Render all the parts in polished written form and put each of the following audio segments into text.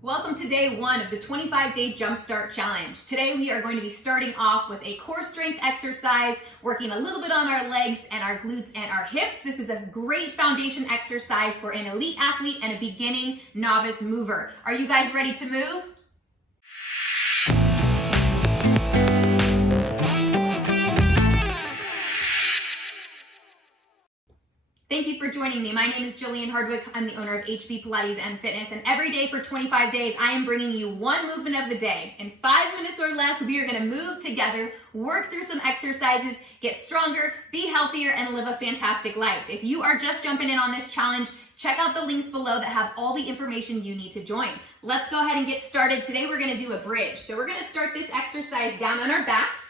Welcome to day one of the 25-day Jumpstart Challenge. Today we are going to be starting off with a core strength exercise, working a little bit on our legs and our glutes and our hips. This is a great foundation exercise for an elite athlete and a beginning novice mover. Are you guys ready to move? Thank you for joining me. My name is Jillian Hardwick. I'm the owner of HB Pilates and Fitness, and every day for 25 days, I am bringing you one movement of the day. In 5 minutes or less, we are gonna move together, work through some exercises, get stronger, be healthier, and live a fantastic life. If you are just jumping in on this challenge, check out the links below that have all the information you need to join. Let's go ahead and get started. Today, we're gonna do a bridge. So we're gonna start this exercise down on our backs,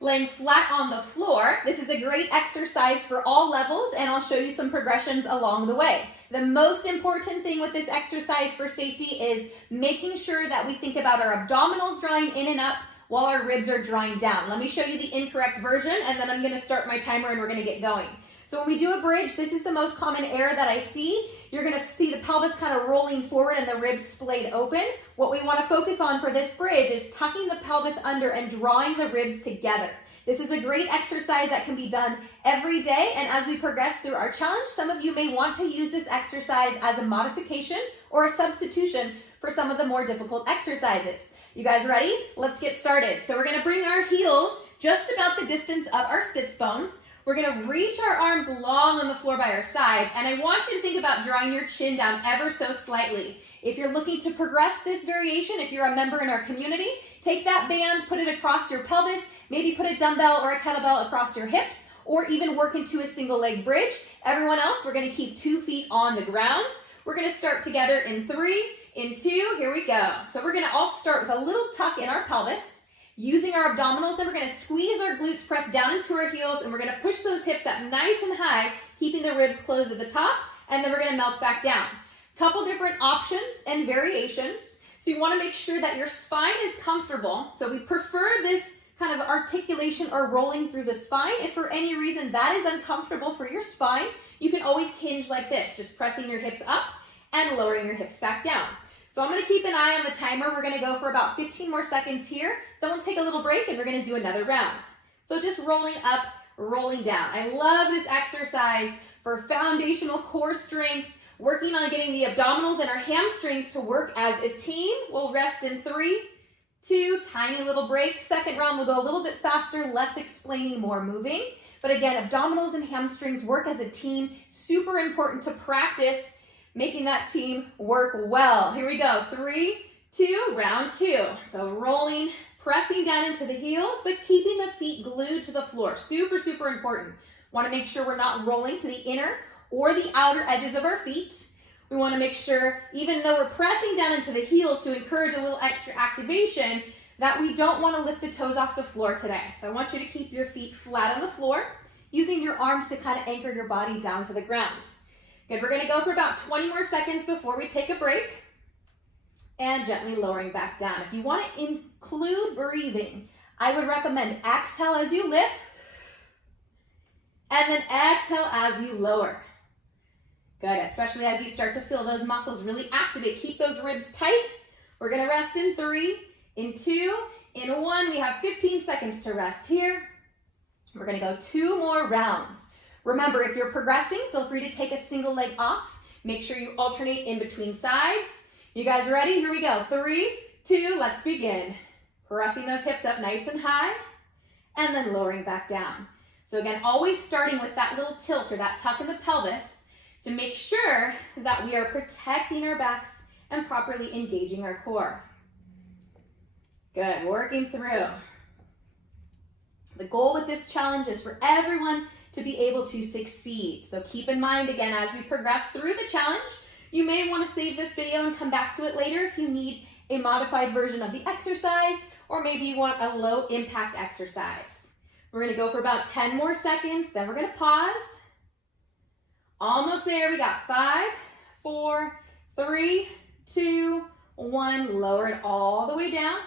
laying flat on the floor. This is a great exercise for all levels, and I'll show you some progressions along the way. The most important thing with this exercise for safety is making sure that we think about our abdominals drawing in and up while our ribs are drawing down. Let me show you the incorrect version, and then I'm gonna start my timer and we're gonna get going. So when we do a bridge, this is the most common error that I see. You're gonna see the pelvis kind of rolling forward and the ribs splayed open. What we wanna focus on for this bridge is tucking the pelvis under and drawing the ribs together. This is a great exercise that can be done every day, and as we progress through our challenge, some of you may want to use this exercise as a modification or a substitution for some of the more difficult exercises. You guys ready? Let's get started. So we're gonna bring our heels just about the distance of our sits bones. We're gonna reach our arms long on the floor by our sides, and I want you to think about drawing your chin down ever so slightly. If you're looking to progress this variation, if you're a member in our community, take that band, put it across your pelvis, maybe put a dumbbell or a kettlebell across your hips, or even work into a single leg bridge. Everyone else, we're gonna keep 2 feet on the ground. We're gonna start together in 3, in 2, here we go. So we're gonna all start with a little tuck in our pelvis, using our abdominals, then we're gonna squeeze our glutes, press down into our heels, and we're gonna push those hips up nice and high, keeping the ribs closed at the top, and then we're gonna melt back down. Couple different options and variations. So you wanna make sure that your spine is comfortable. So we prefer this kind of articulation or rolling through the spine. If for any reason that is uncomfortable for your spine, you can always hinge like this, just pressing your hips up and lowering your hips back down. So I'm gonna keep an eye on the timer. We're gonna go for about 15 more seconds here. Then we'll take a little break and we're gonna do another round. So just rolling up, rolling down. I love this exercise for foundational core strength, working on getting the abdominals and our hamstrings to work as a team. We'll rest in 3, 2, tiny little break. Second round, we'll go a little bit faster, less explaining, more moving. But again, abdominals and hamstrings work as a team. Super important to practice making that team work well. Here we go, 3, 2, round 2. So rolling, pressing down into the heels, but keeping the feet glued to the floor. Super, super important. Want to make sure we're not rolling to the inner or the outer edges of our feet. We want to make sure, even though we're pressing down into the heels to encourage a little extra activation, that we don't want to lift the toes off the floor today. So I want you to keep your feet flat on the floor, using your arms to kind of anchor your body down to the ground. Good, we're going to go for about 20 more seconds before we take a break, and gently lowering back down. If you want to include breathing, I would recommend exhale as you lift, and then exhale as you lower. Good, especially as you start to feel those muscles really activate. Keep those ribs tight. We're gonna rest in 3, in 2, in 1. We have 15 seconds to rest here. We're gonna go 2 more rounds. Remember, if you're progressing, feel free to take a single leg off. Make sure you alternate in between sides. You guys ready? Here we go. 3, 2, let's begin. Pressing those hips up nice and high, and then lowering back down. So again, always starting with that little tilt or that tuck in the pelvis, to make sure that we are protecting our backs and properly engaging our core. Good, working through. The goal with this challenge is for everyone to be able to succeed. So keep in mind, again, as we progress through the challenge, you may want to save this video and come back to it later if you need a modified version of the exercise, or maybe you want a low impact exercise. We're gonna go for about 10 more seconds, then we're gonna pause. Almost there, we got 5, 4, 3, 2, 1. Lower it all the way down.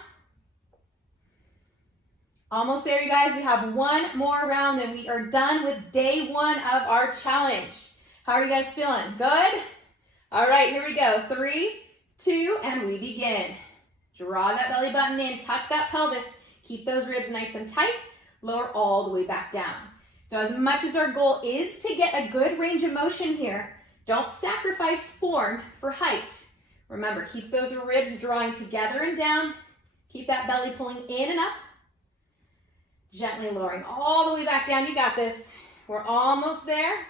Almost there, you guys. We have 1 more round and we are done with day 1 of our challenge. How are you guys feeling? Good? All right, here we go. 3, 2, and we begin. Draw that belly button in, tuck that pelvis, keep those ribs nice and tight, lower all the way back down. So as much as our goal is to get a good range of motion here, don't sacrifice form for height. Remember, keep those ribs drawing together and down, keep that belly pulling in and up, gently lowering all the way back down. You got this. We're almost there.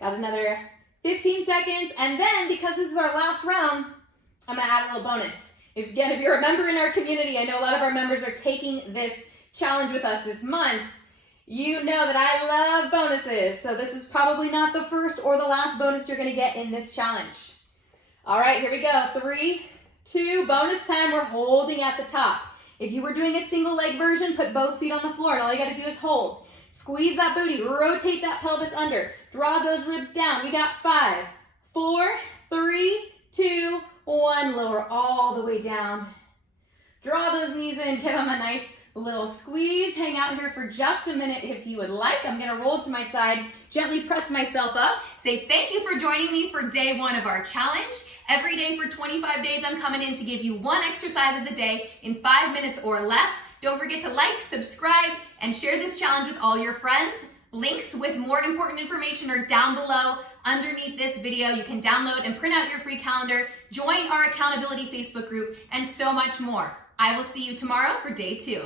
Got another 15 seconds, and then because this is our last round, I'm gonna add a little bonus. If you're a member in our community, I know a lot of our members are taking this challenge with us this month. You know that I love bonuses, so this is probably not the first or the last bonus you're gonna get in this challenge. All right, here we go. 3, 2, bonus time. We're holding at the top. If you were doing a single leg version, put both feet on the floor, and all you gotta do is hold. Squeeze that booty, rotate that pelvis under, draw those ribs down. We got 5, 4, 3, 2, 1. Lower all the way down. Draw those knees in, give them a nice little squeeze. Hang out here for just a minute if you would like. I'm gonna roll to my side, gently press myself up. Say thank you for joining me for day 1 of our challenge. Every day for 25 days, I'm coming in to give you one exercise of the day in 5 minutes or less. Don't forget to like, subscribe, and share this challenge with all your friends. Links with more important information are down below underneath this video. You can download and print out your free calendar, join our accountability Facebook group, and so much more. I will see you tomorrow for day 2.